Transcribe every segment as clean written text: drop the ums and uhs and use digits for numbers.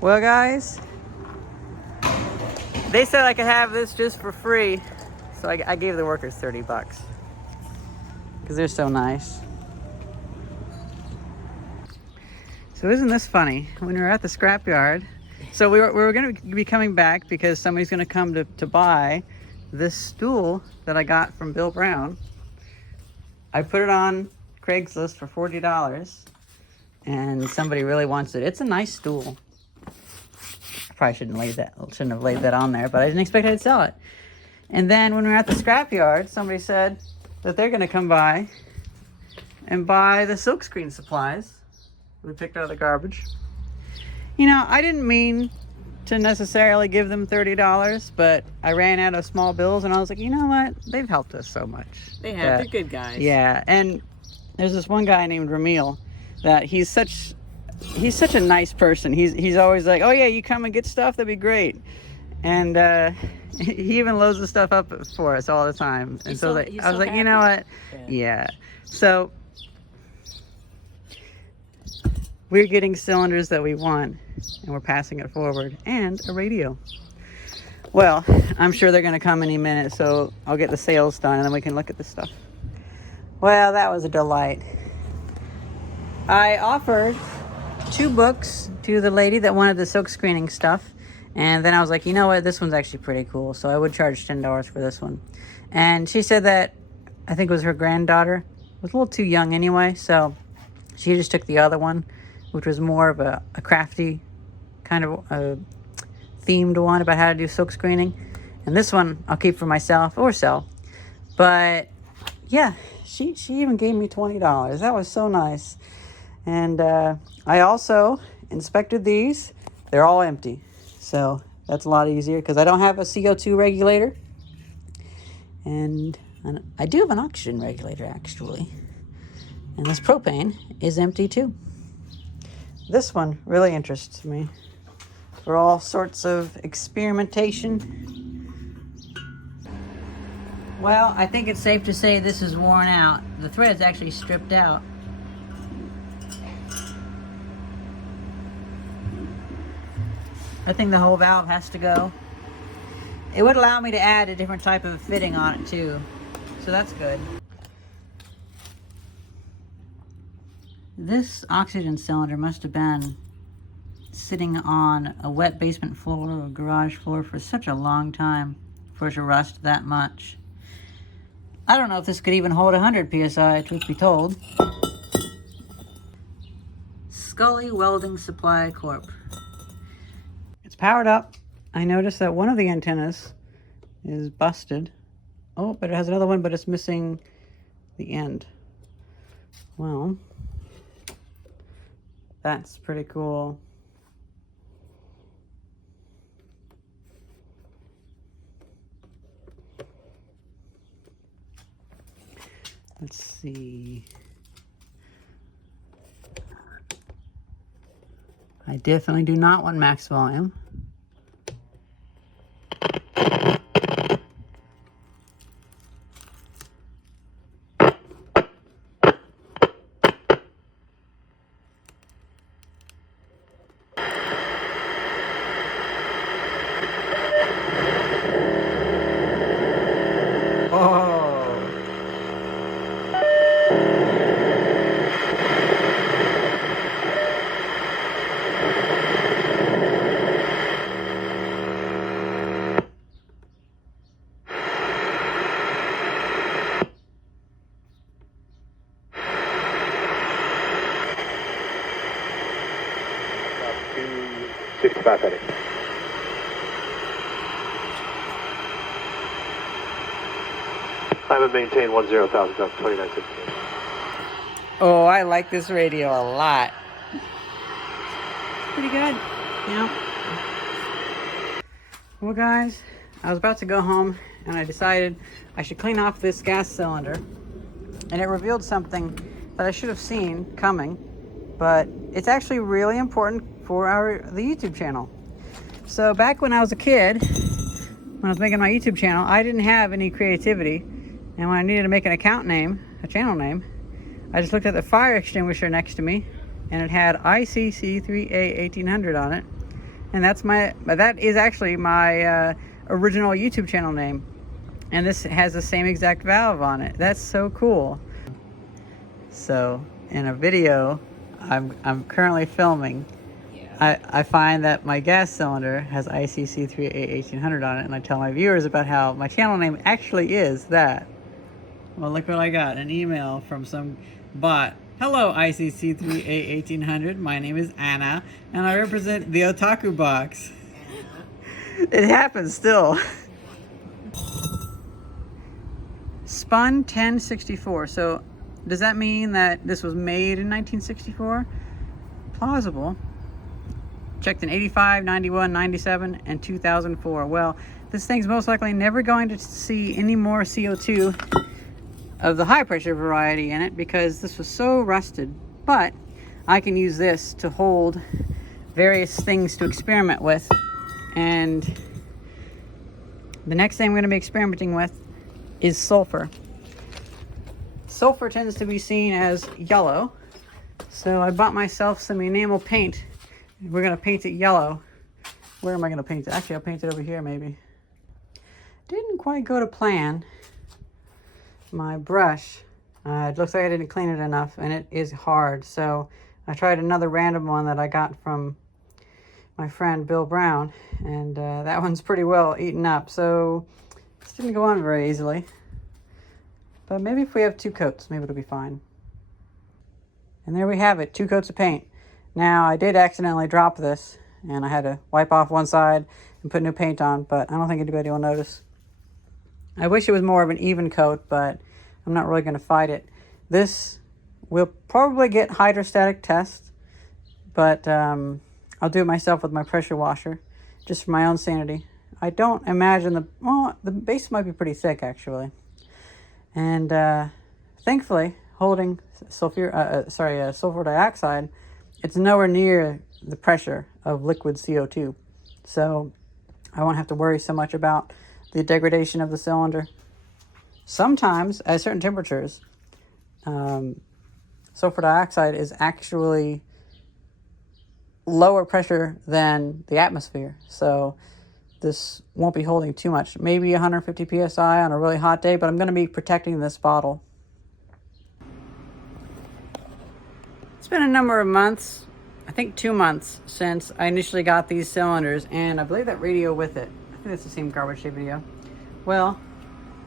Well, guys, they said I could have this just for free, so I gave the workers 30 bucks because they're so nice. So isn't this funny? When we were at the scrapyard, so we were going to be coming back because somebody's going to come to buy this stool that I got from Bill Brown. I put it on Craigslist for $40, and somebody really wants it. It's a nice stool. I probably shouldn't have laid that on there, but I didn't expect I'd sell it. And then when we were at the scrapyard, somebody said that they're going to come by and buy the silkscreen supplies we picked out of the garbage. You know, I didn't mean to necessarily give them $30, but I ran out of small bills, and I was like, you know what? They've helped us so much. They have. They're good guys. Yeah, and there's this one guy named Ramil that he's such a nice person. He's always like, oh yeah, you come and get stuff, that'd be great. And he even loads the stuff up for us all the time. And so I was like, you know what? Yeah. So we're getting cylinders that we want, and we're passing it forward, and a radio. Well, I'm sure they're going to come any minute, so I'll get the sales done, and then we can look at the stuff. Well, that was a delight. I offered 2 books to the lady that wanted the silk screening stuff, and then I was like, you know what, this one's actually pretty cool, so I would charge $10 for this one. And she said that, I think it was her granddaughter, was a little too young anyway, so she just took the other one, which was more of a crafty kind of themed one about how to do silk screening. And this one I'll keep for myself or sell. But yeah, she even gave me $20. That was so nice. And I also inspected these. They're all empty. So that's a lot easier because I don't have a CO2 regulator. And I do have an oxygen regulator actually. And this propane is empty too. This one really interests me for all sorts of experimentation. Well, I think it's safe to say this is worn out. The thread's actually stripped out. I think the whole valve has to go. It would allow me to add a different type of fitting on it too, so that's good. This oxygen cylinder must have been sitting on a wet basement floor or garage floor for such a long time for it to rust that much. I don't know if this could even hold 100 psi, truth be told. Scully Welding Supply Corp. It's powered up. I noticed that one of the antennas is busted. Oh, but it has another one, but it's missing the end. Well, that's pretty cool. Let's see. I definitely do not want max volume. Climb and maintain 10,000 up 2916. Oh, I like this radio a lot. It's pretty good. Yeah. Well, guys, I was about to go home and I decided I should clean off this gas cylinder. And it revealed something that I should have seen coming, but it's actually really important for the YouTube channel. So back when I was a kid, when I was making my YouTube channel, I didn't have any creativity. And when I needed to make an account name, a channel name, I just looked at the fire extinguisher next to me, and it had ICC3A1800 on it. And that is actually my original YouTube channel name. And this has the same exact valve on it. That's so cool. So in a video I'm currently filming, I find that my gas cylinder has ICC3A1800 on it, and I tell my viewers about how my channel name actually is that. Well, look what I got, an email from some bot. Hello, ICC3A1800. My name is Anna, and I represent the Otaku Box. It happens still. Spun 1064. So, does that mean that this was made in 1964? Plausible. Checked in 85, 91, 97, and 2004. Well, this thing's most likely never going to see any more CO2 of the high pressure variety in it because this was so rusted. But I can use this to hold various things to experiment with. And the next thing I'm going to be experimenting with is sulfur. Sulfur tends to be seen as yellow. So I bought myself some enamel paint. We're going to paint it yellow. Where am I going to paint it? Actually, I'll paint it over here maybe. Didn't quite go to plan. My brush, it looks like I didn't clean it enough, and it is hard. So I tried another random one that I got from my friend Bill Brown, and that one's pretty well eaten up. So this didn't go on very easily. But maybe if we have 2 coats, maybe it'll be fine. And there we have it, 2 coats of paint. Now, I did accidentally drop this, and I had to wipe off one side and put new paint on, but I don't think anybody will notice. I wish it was more of an even coat, but I'm not really going to fight it. This will probably get hydrostatic test, but I'll do it myself with my pressure washer, just for my own sanity. I don't imagine the base might be pretty thick, actually. And thankfully, holding sulfur dioxide, it's nowhere near the pressure of liquid CO2. So I won't have to worry so much about the degradation of the cylinder. Sometimes, at certain temperatures, sulfur dioxide is actually lower pressure than the atmosphere. So this won't be holding too much. Maybe 150 psi on a really hot day, but I'm going to be protecting this bottle. It's been a number of months, I think 2 months, since I initially got these cylinders, and I believe that radio with it. I think it's the same garbage tape video. Well,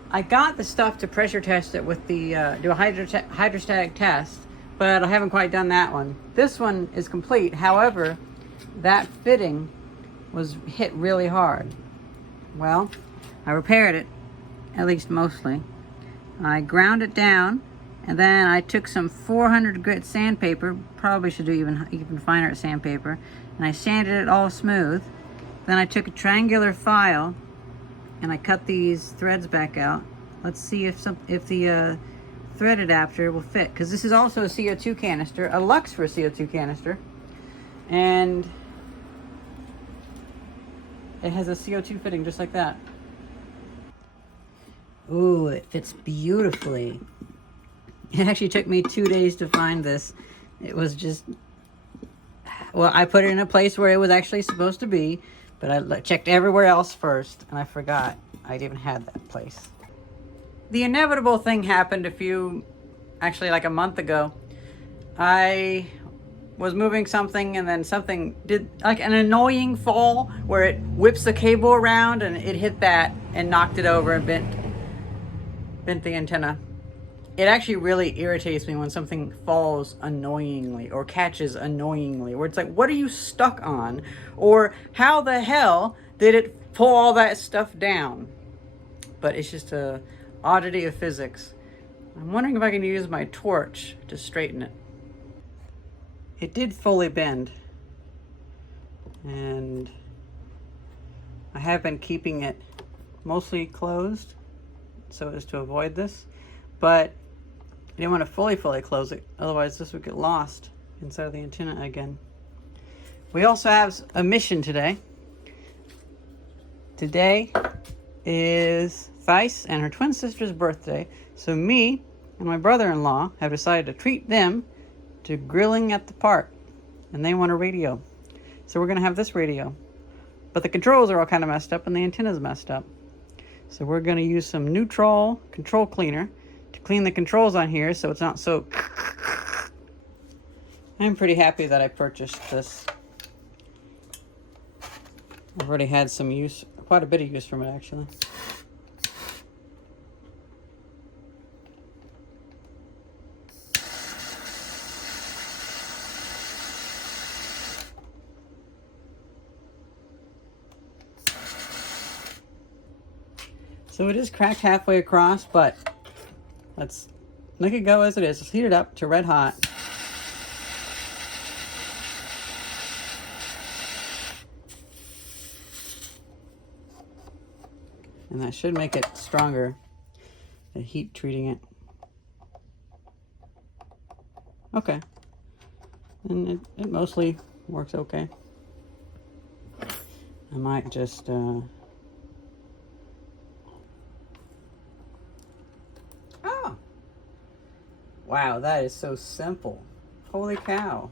I got the stuff to pressure test it with the, do a hydrostatic test, but I haven't quite done that one. This one is complete. However, that fitting was hit really hard. Well, I repaired it, at least mostly. I ground it down, and then I took some 400 grit sandpaper, probably should do even finer sandpaper, and I sanded it all smooth. Then I took a triangular file and I cut these threads back out. Let's see if the thread adapter will fit, because this is also a CO2 canister, a Lux for a CO2 canister, and it has a CO2 fitting just like that. Ooh, it fits beautifully. It actually took me 2 days to find this. It was just, well, I put it in a place where it was actually supposed to be, but I checked everywhere else first, and I forgot I'd even had that place. The inevitable thing happened like a month ago. I was moving something, and then something did like an annoying fall where it whips the cable around, and it hit that and knocked it over and bent the antenna. It actually really irritates me when something falls annoyingly or catches annoyingly, where it's like, what are you stuck on? Or how the hell did it pull all that stuff down? But it's just a oddity of physics. I'm wondering if I can use my torch to straighten it. It did fully bend, and I have been keeping it mostly closed so as to avoid this, but I didn't want to fully close it, otherwise this would get lost inside of the antenna again. We also have a mission today. Today is Thais and her twin sister's birthday, so me and my brother-in-law have decided to treat them to grilling at the park, and they want a radio. So we're going to have this radio. But the controls are all kind of messed up and the antenna's messed up. So we're going to use some neutral control cleaner to clean the controls on here so it's not so... I'm pretty happy that I purchased this. I've already had some use, quite a bit of use from it actually. So it is cracked halfway across, but let's let it go as it is. Let's heat it up to red hot. And that should make it stronger, the heat treating it. Okay. And it mostly works okay. I might just... Oh! Wow, that is so simple. Holy cow.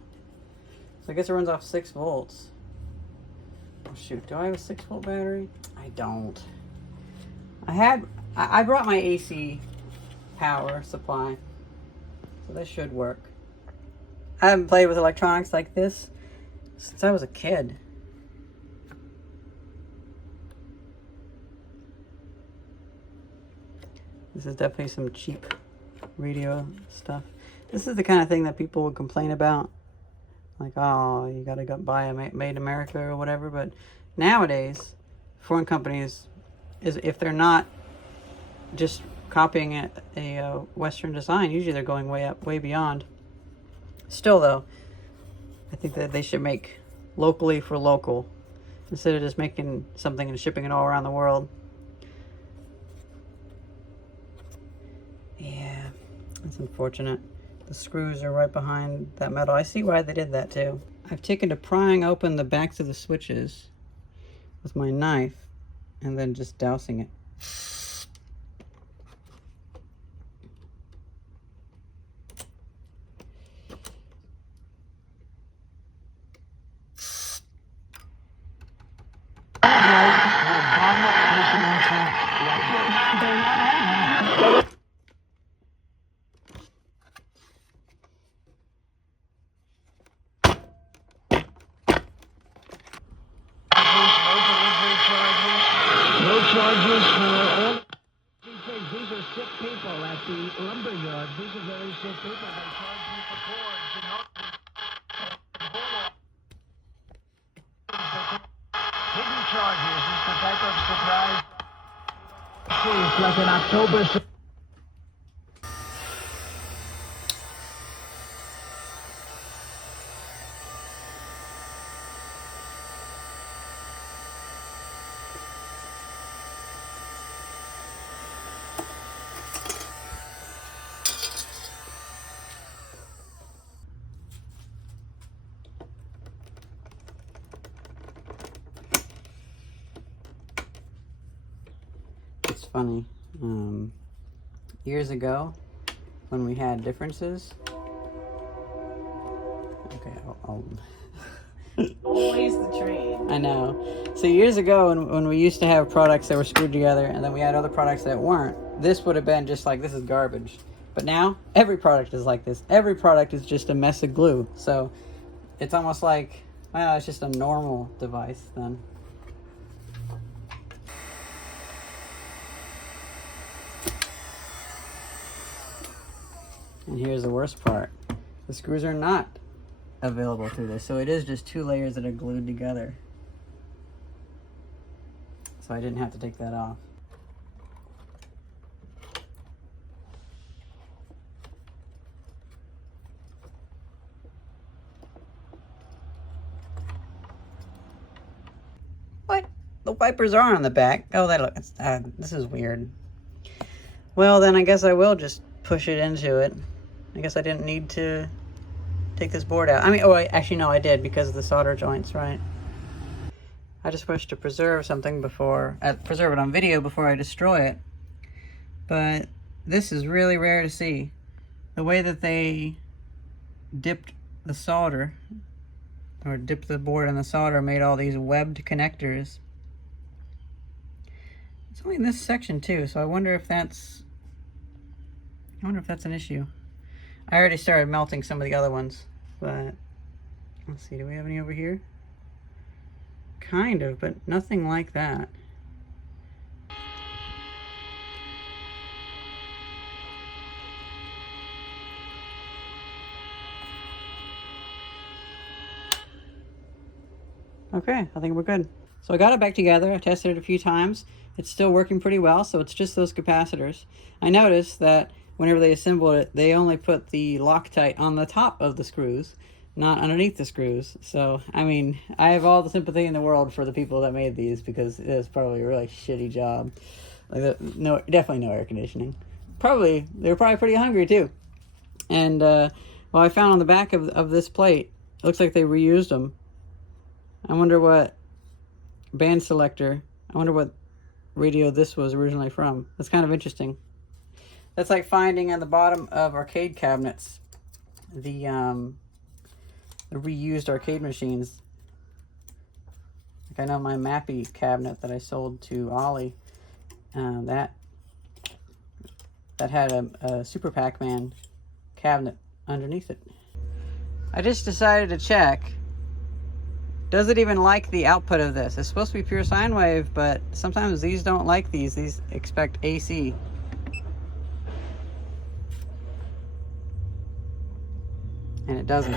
So I guess it runs off 6 volts. Oh shoot, do I have a 6-volt battery? I don't. I brought my AC power supply, so this should work. I haven't played with electronics like this since I was a kid. This is definitely some cheap radio stuff. This is the kind of thing that people would complain about. Like, oh, you gotta go buy a made in America or whatever. But nowadays, foreign companies, if they're not just copying a Western design, usually they're going way beyond. Still though, I think that they should make locally for local instead of just making something and shipping it all around the world. Yeah, that's unfortunate. The screws are right behind that metal. I see why they did that too. I've taken to prying open the backs of the switches with my knife and then just dousing it. Charges for all these things. These are sick people at the lumber yard. These are very sick people. They charge you for cords and hidden charges is the type of surprise. See, it's like an October. It's funny. Years ago, when we had differences. Okay, I'll Always the train. I know. So years ago, when we used to have products that were screwed together, and then we had other products that weren't, this would have been just like, this is garbage. But now, every product is like this. Every product is just a mess of glue. So it's almost like, well, it's just a normal device then. And here's the worst part. The screws are not available through this. So it is just 2 layers that are glued together. So I didn't have to take that off. What? The wipers are on the back. Oh, that looks, this is weird. Well, then I guess I will just push it into it. I guess I didn't need to take this board out. I mean, oh, actually, no, I did because of the solder joints, right? I just wish to preserve something before, preserve it on video before I destroy it. But this is really rare to see. The way that they dipped the solder or dipped the board in the solder, made all these webbed connectors. It's only in this section too, so I wonder if that's an issue. I already started melting some of the other ones, but let's see, do we have any over here? Kind of, but nothing like that. Okay, I think we're good. So I got it back together. I tested it a few times. It's still working pretty well, so it's just those capacitors. I noticed that whenever they assembled it, they only put the Loctite on the top of the screws, not underneath the screws. So, I mean, I have all the sympathy in the world for the people that made these, because it is probably a really shitty job. Like, no, definitely no air conditioning. They were probably pretty hungry too. And well, I found on the back of this plate, it looks like they reused them. I wonder what band selector, I wonder what radio this was originally from. That's kind of interesting. That's like finding at the bottom of arcade cabinets the reused arcade machines. Like, I know my Mappy cabinet that I sold to Ollie, that had a Super Pac-Man cabinet underneath it. I just decided to check. Does it even like the output of this? It's supposed to be pure sine wave, but sometimes these don't like these. These expect AC. And it doesn't.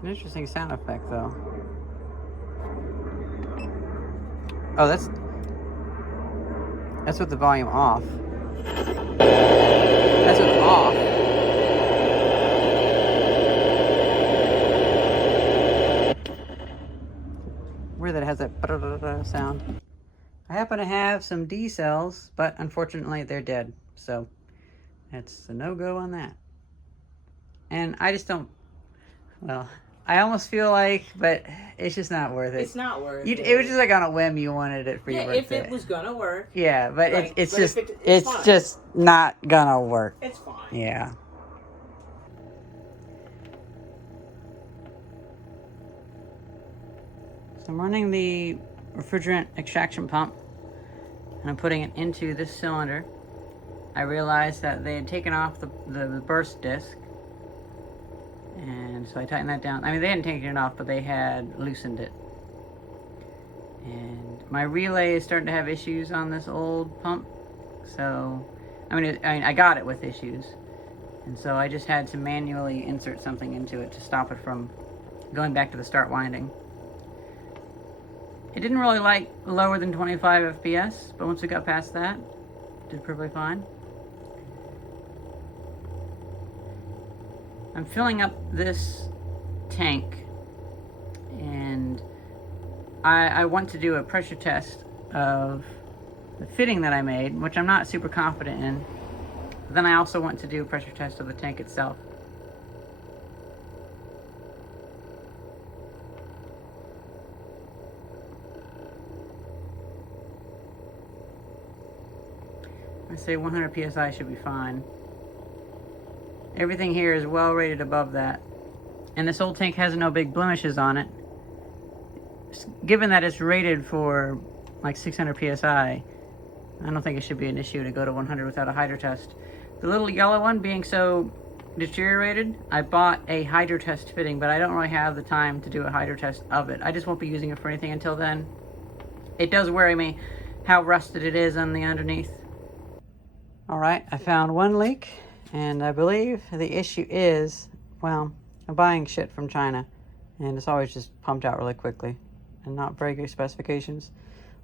An interesting sound effect, though. Oh, that's with the volume off. That's with off. Weird that it has that sound. I happen to have some D cells, but unfortunately they're dead. So that's a no-go on that. And I just don't, well, I almost feel like, but it's just not worth it. It's not worth it. It was just like on a whim you wanted it for your birthday. If it was gonna work. Yeah, but right. it's but just, it's it's just not gonna work. It's fine. Yeah. So I'm running the refrigerant extraction pump, and I'm putting it into this cylinder. I realized that they had taken off the burst disc, and so I tightened that down. I mean, they hadn't taken it off, but they had loosened it. And my relay is starting to have issues on this old pump, so I got it with issues, and so I just had to manually insert something into it to stop it from going back to the start winding. It didn't really like lower than 25 FPS, but once we got past that, it did perfectly fine. I'm filling up this tank, and I want to do a pressure test of the fitting that I made, which I'm not super confident in. But then I also want to do a pressure test of the tank itself. I say 100 psi should be fine. Everything here is well rated above that. And this old tank has no big blemishes on it. Given that it's rated for like 600 psi, I don't think it should be an issue to go to 100 without a hydro test. The little yellow one being so deteriorated, I bought a hydro test fitting, but I don't really have the time to do a hydro test of it. I just won't be using it for anything until then. It does worry me how rusted it is on the underneath. All right, I found one leak, and I believe the issue is, well, I'm buying shit from China, and it's always just pumped out really quickly and not very good specifications.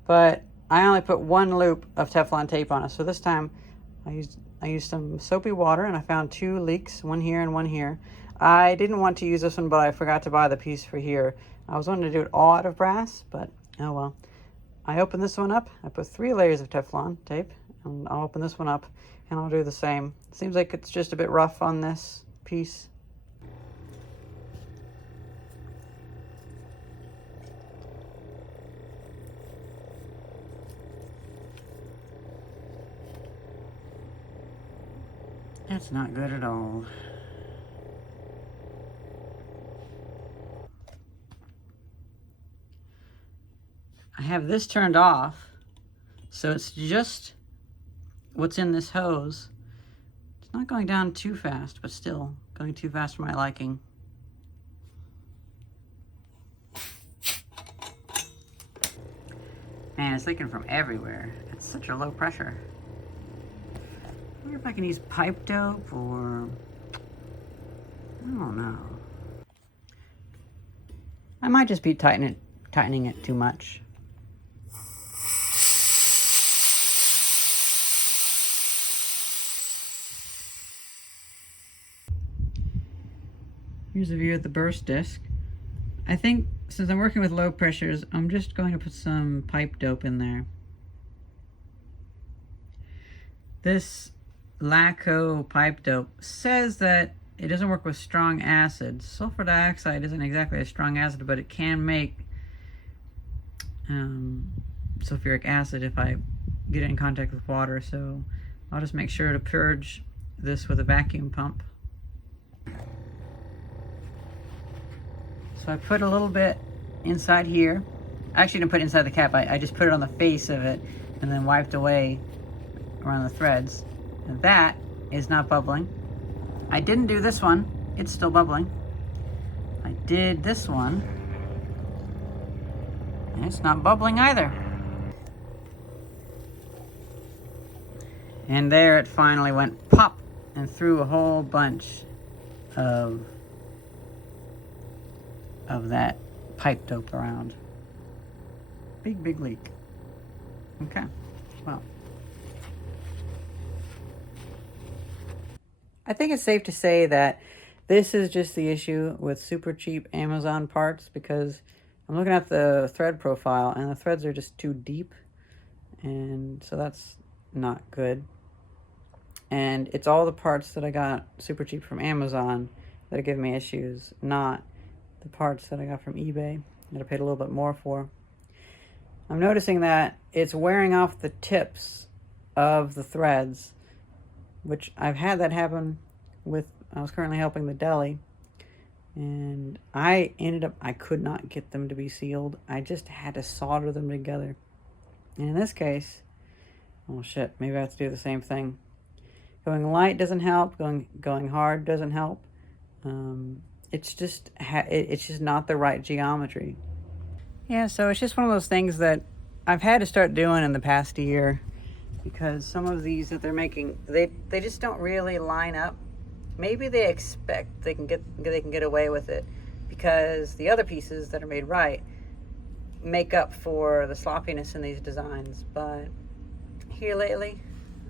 But I only put one loop of Teflon tape on it, so this time I used some soapy water, and I found two leaks, one here and one here. I didn't want to use this one, but I forgot to buy the piece for here. I was wanting to do it all out of brass, but oh well. I opened this one up. I put 3 layers of Teflon tape, and I'll open this one up, and I'll do the same. Seems like it's just a bit rough on this piece. That's not good at all. I have this turned off, so it's just what's in this hose. It's not going down too fast, but still going too fast for my liking. Man, it's leaking from everywhere. It's such a low pressure. I wonder if I can use pipe dope or... I don't know. I might just be tightening it too much. Here's a view of the burst disc. I think since I'm working with low pressures, I'm just going to put some pipe dope in there. This Laco pipe dope says that it doesn't work with strong acids. Sulfur dioxide isn't exactly a strong acid, but it can make sulfuric acid if I get it in contact with water. So I'll just make sure to purge this with a vacuum pump. So I put a little bit inside here. I actually didn't put it inside the cap. I just put it on the face of it and then wiped away around the threads. And that is not bubbling. I didn't do this one. It's still bubbling. I did this one. And it's not bubbling either. And there it finally went pop and threw a whole bunch of that pipe dope around. Big leak. Okay, well. I think it's safe to say that this is just the issue with super cheap Amazon parts, because I'm looking at the thread profile and the threads are just too deep, and so that's not good. And it's all the parts that I got super cheap from Amazon that are giving me issues, not the parts that I got from eBay that I paid a little bit more for. I'm noticing that it's wearing off the tips of the threads, which I've had that happen with, I was currently helping the deli, and I could not get them to be sealed. I just had to solder them together. And in this case, oh shit, maybe I have to do the same thing. Going light doesn't help, going hard doesn't help. It's just not the right geometry. Yeah, so it's just one of those things that I've had to start doing in the past year, because some of these that they're making, they just don't really line up. Maybe they expect they can get away with it because the other pieces that are made right make up for the sloppiness in these designs. But here lately,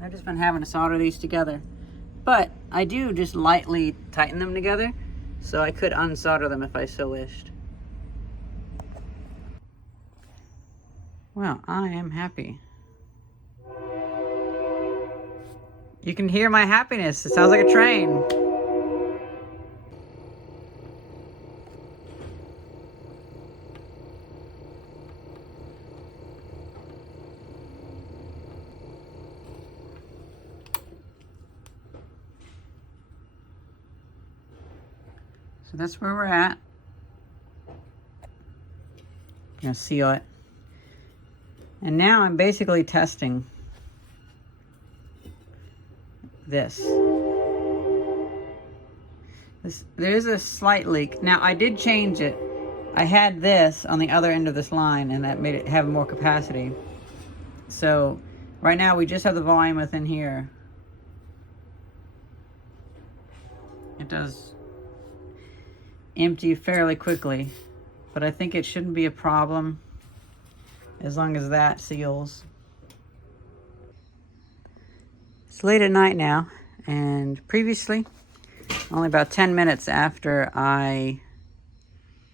I've just been having to solder these together. But I do just lightly tighten them together, so I could unsolder them if I so wished. Well, I am happy. You can hear my happiness. It sounds like a train. So that's where we're at. Gonna seal it. And now I'm basically testing this. There is a slight leak. Now I did change it. I had this on the other end of this line, and that made it have more capacity. So right now we just have the volume within here. It does empty fairly quickly, but I think it shouldn't be a problem as long as that seals. It's late at night now, and previously only about 10 minutes after I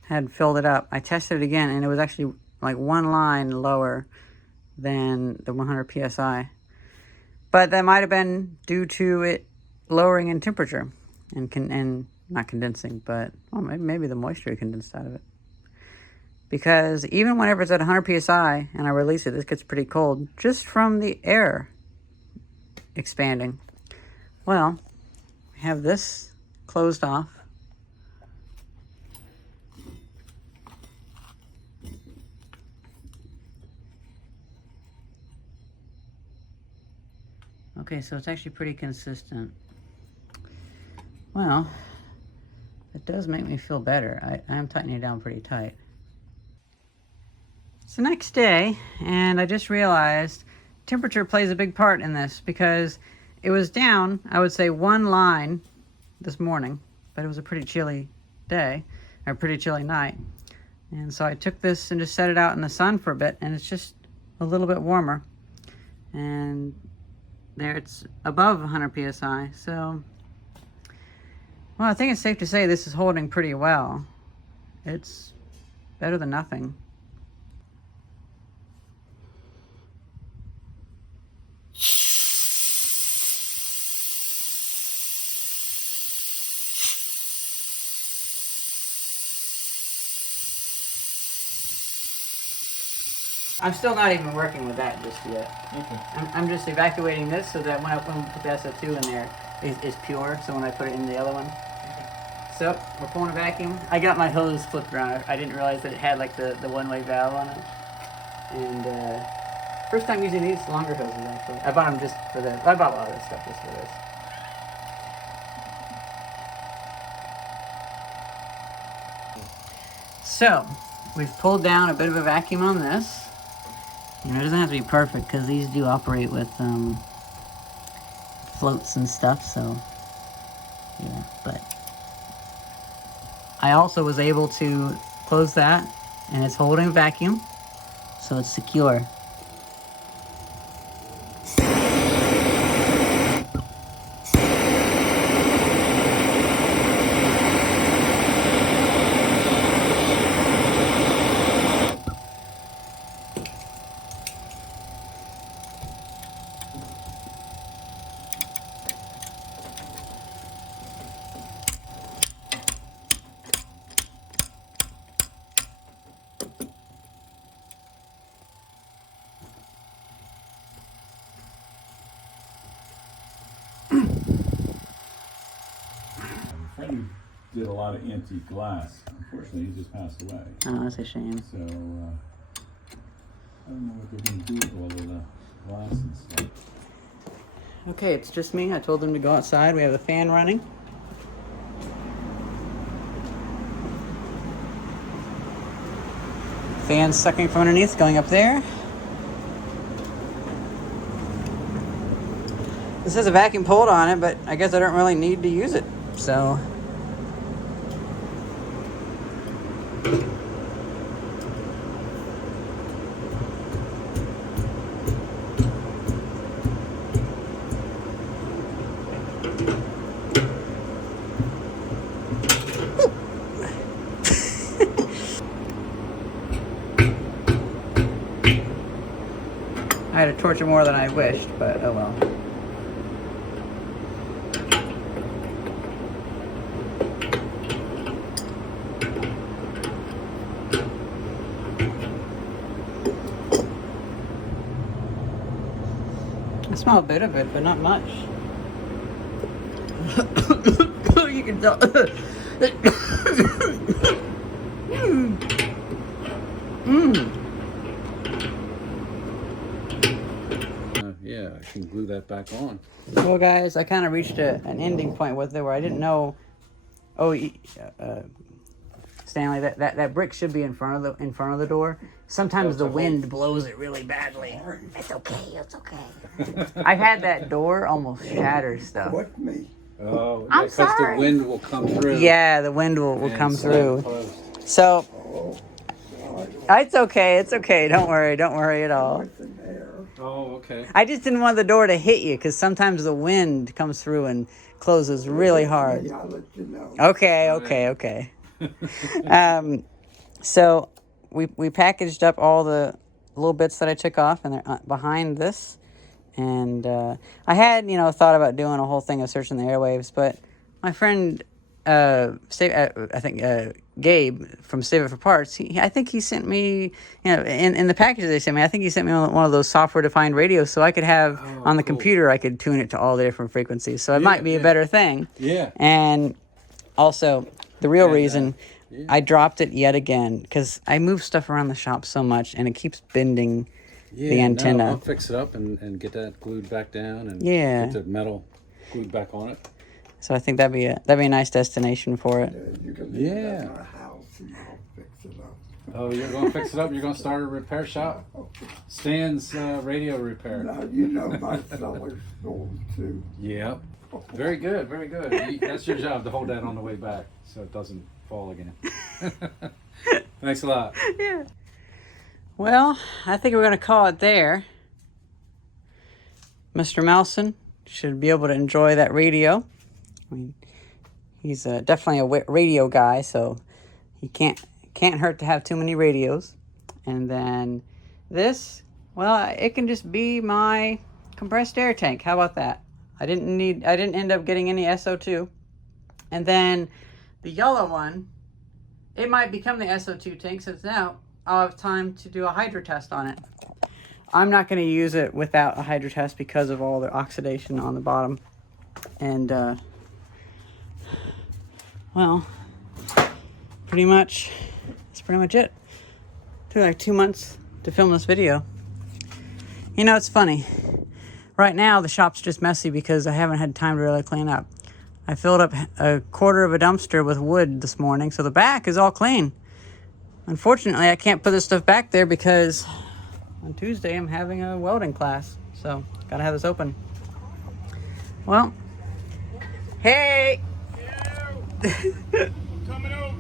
had filled it up, I tested it again, and it was actually like one line lower than the 100 psi. But that might have been due to it lowering in temperature and not condensing, but well, maybe the moisture condensed out of it. Because even whenever it's at 100 psi and I release it, this gets pretty cold just from the air expanding. Well, we have this closed off. Okay, so it's actually pretty consistent. Well, it does make me feel better. I am tightening it down pretty tight. It's the next day, and I just realized temperature plays a big part in this because it was down, I would say, one line this morning, but it was a pretty chilly day, or a pretty chilly night. And so I took this and just set it out in the sun for a bit, and it's just a little bit warmer. And there it's above 100 psi, so well, I think it's safe to say this is holding pretty well. It's better than nothing. I'm still not even working with that just yet. Okay. I'm just evacuating this so that when we put the SO2 in there, it's pure. So when I put it in the other one. Okay. So we're pulling a vacuum. I got my hose flipped around. I didn't realize that it had like the one-way valve on it. And first time using these longer hoses actually. I bought them just for this. I bought a lot of this stuff just for this. So we've pulled down a bit of a vacuum on this. You know, it doesn't have to be perfect because these do operate with floats and stuff, so yeah, but I also was able to close that, and it's holding a vacuum, so it's secure. Did a lot of antique glass. Unfortunately, he just passed away. Oh, that's a shame. So, I don't know what they're going to do with all of the glass and stuff. Okay, it's just me. I told them to go outside. We have the fan running. Fan sucking from underneath, going up there. This has a vacuum pulled on it, but I guess I don't really need to use it, so. I had to torture more than I wished, but oh well. I smell a bit of it, but not much. You can tell. Yeah, I can glue that back on. Well, guys, I kind of reached an ending point with it where I didn't know. Oh, Stanley, that brick should be in front of the door. Sometimes the wind blows it really badly. It's okay. It's okay. I've had that door almost shatter stuff. What me? Oh, I'm because sorry. the wind will come through. Yeah, the wind will come through. Closed. So it's okay. It's okay. Don't worry. Don't worry at all. Nothing there. Oh, okay. I just didn't want the door to hit you because sometimes the wind comes through and closes really hard. I'll let you know. Okay. So we packaged up all the little bits that I took off, and they're behind this. And I had, thought about doing a whole thing of searching the airwaves, but my friend, Gabe from Save It for Parts, I think he sent me, in the package they sent me, I think he sent me one of those software-defined radios, so I could have, on the computer, I could tune it to all the different frequencies. So it might be a better thing. Yeah. And also, the real reason I dropped it yet again, because I move stuff around the shop so much, and it keeps bending the antenna. No, I'll fix it up and get that glued back down and get the metal glued back on it. So I think that'd be a nice destination for it. You can leave it at my house and I'll fix it up. Oh, you're going to fix it up? You're going to start a repair shop? Stan's radio repair. Now, my cellar's full too. Yep. Very good, very good. That's your job, to hold that on the way back so it doesn't fall again. Thanks a lot. Yeah. Well, I think we're going to call it there. Mr. Melson should be able to enjoy that radio. I mean, he's definitely a radio guy, so he can't hurt to have too many radios. And then this, well, it can just be my compressed air tank. How about that? I didn't end up getting any SO2. And then the yellow one, it might become the SO2 tank, since now I'll have time to do a hydro test on it. I'm not going to use it without a hydro test because of all the oxidation on the bottom. And, well, that's pretty much it. It took like 2 months to film this video. It's funny. Right now, the shop's just messy because I haven't had time to really clean up. I filled up a quarter of a dumpster with wood this morning, so the back is all clean. Unfortunately, I can't put this stuff back there because on Tuesday I'm having a welding class, so gotta have this open. Well, hey! Coming out.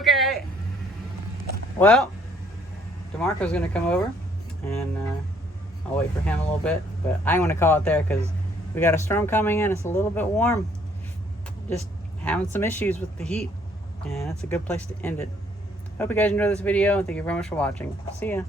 Okay. Well, DeMarco's gonna come over, and I'll wait for him a little bit, but I'm gonna call it there because we got a storm coming in. It's a little bit warm. Just having some issues with the heat, and that's a good place to end it. Hope you guys enjoyed this video, and thank you very much for watching. See ya.